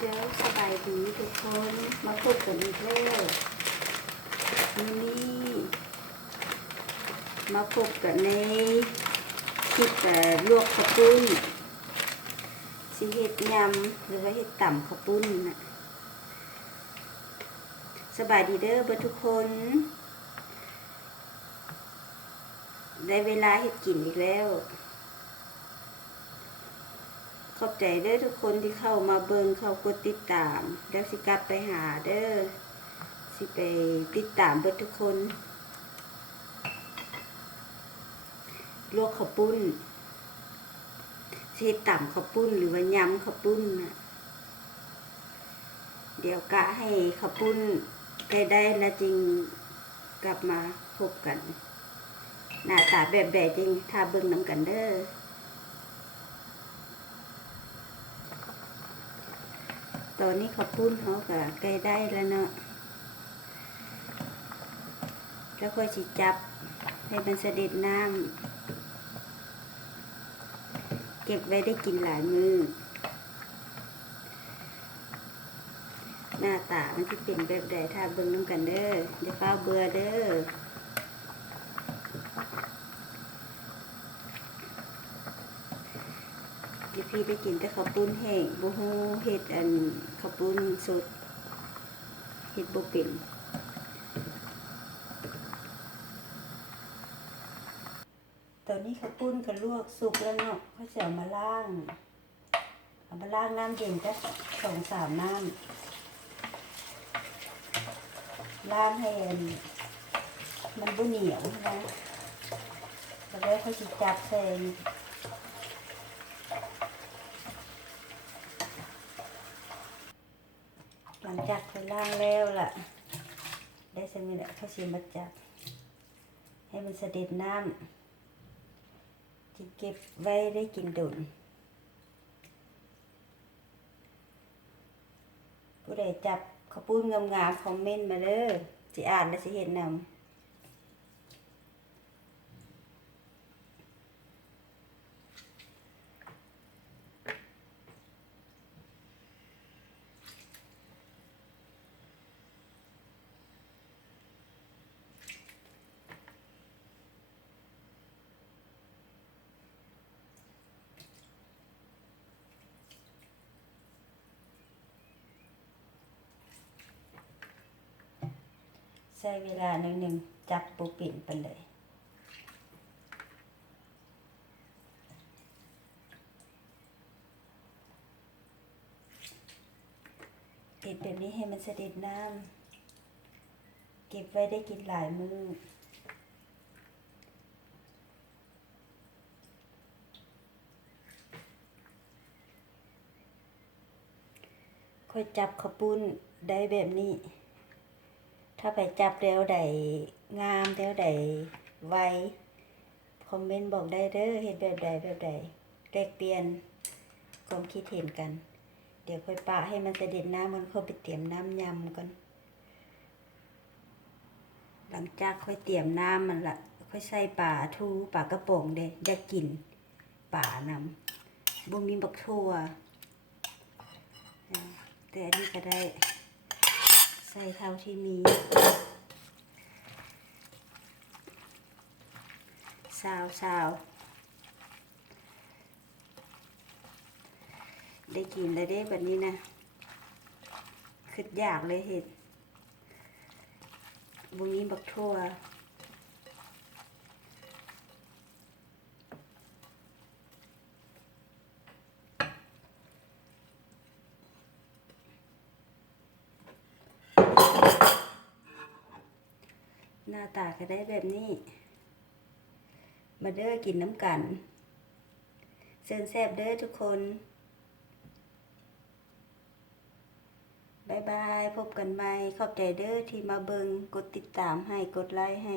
เจ้าสบายดีทุกคนมาพบกันอีกแล้ววันนี้มาพบกันในคลิปแต่ลวกข้าวปุ้นสิเห็ดยำหรือว่าเห็ดต่ำข้าวปุ้นนะสบายดีเด้อเบอทุกคน ได้เวลาเห็ดกินอีกแล้ว ขอบใจเด้อทุกคนที่เข้ามาเบิงเข้ากดติดตามแล้วสิกลับไปหาเด้อสิไปติดตามเบิดทุกคนลวกข้าวปุ้นสิเฮ็ดต่ำข้าวปุ้นหรือว่าย้ำข้าวปุ้นนะเดี๋ยวกะให้ข้าวปุ้นใกล้ได้แล้วจริงกลับมาพบกัน หน้าตาแบบแบบจริงถ้าเบิ่งนำกันเด้อ ตอนนี้ข้าปุ้นเขาก็ใกล้ได้แล้วเนาะ แล้วค่อยสิจับให้มันเสด็จน้ำ เก็บไว้ได้กินหลายมือ หน้าตามันจะเป็นแบบใดถ้าเบิ่งน้ำกันเด้ออย่าฟ้าเบื่อเด้อ พี่พี่ได้กินแต่ข้าวปุ้นแห้งบ่ฮู้เฮ็ดอันข้าวปุ้นสดเฮ็ดบ่เป็นตอนนี้ข้าวปุ้นก็ลวกสุกแล้วเนาะเขาจะเอามาล้างเอามาล้างน้ำเย็นก็สองสามน้ำล้างให้อันมันบ่เหนียวนะแล้วก็เขาสิจับใส่ หลังจากคนล่างแล้วล่ะ ได้สมิละเขาเสียมาจับให้มันเสด็จน้ำที่เก็บไว้ได้กินดุนผู้ใดจับข้าวปุ้นงามๆคอมเมนต์มาเด้อสิอ่านและสิเห็นนำ ช้เวลาหนึ่งหนึ่งจับปูปิ่นไปเลยปิดแบบนี้ให้มันเสด็จน้ำเก็บไว้ได้กินหลายมือค่อยจับข้าวปุ้นได้แบบนี้ ถ้าไปจับแล้วใดงามแล้วใดไวคอมเมนต์บอกได้เด้อเห็นแบบใดแบบใดแลกเปลี่ยนความคิดเห็นกัน เดี๋ยวค่อยปะให้มันเสด็จน้ำมันเข้าไปเตรียมน้ำยำก่อนหลังจากค่อยเตรียมน้ำมันละค่อยใส่ป่าทูป่ากระโป่งเด้อยากกินป่าน้ำบ่มีบักทั่วแต่อันนี้ก็ได้ ส่เท่าที่มีซาวซาวได้กินแล้วได้แบบนี้นะคืออยากเลยเห็ดบุนี้บักทั่ว หน้าตาก็ได้แบบนี้ มาเด้อกินน้ำกันเซินแซบเด้อทุกคนบายบาย พบกันใหม่ ขอบใจเด้อที่มาเบิงกดติดตามให้ กดไลค์ให้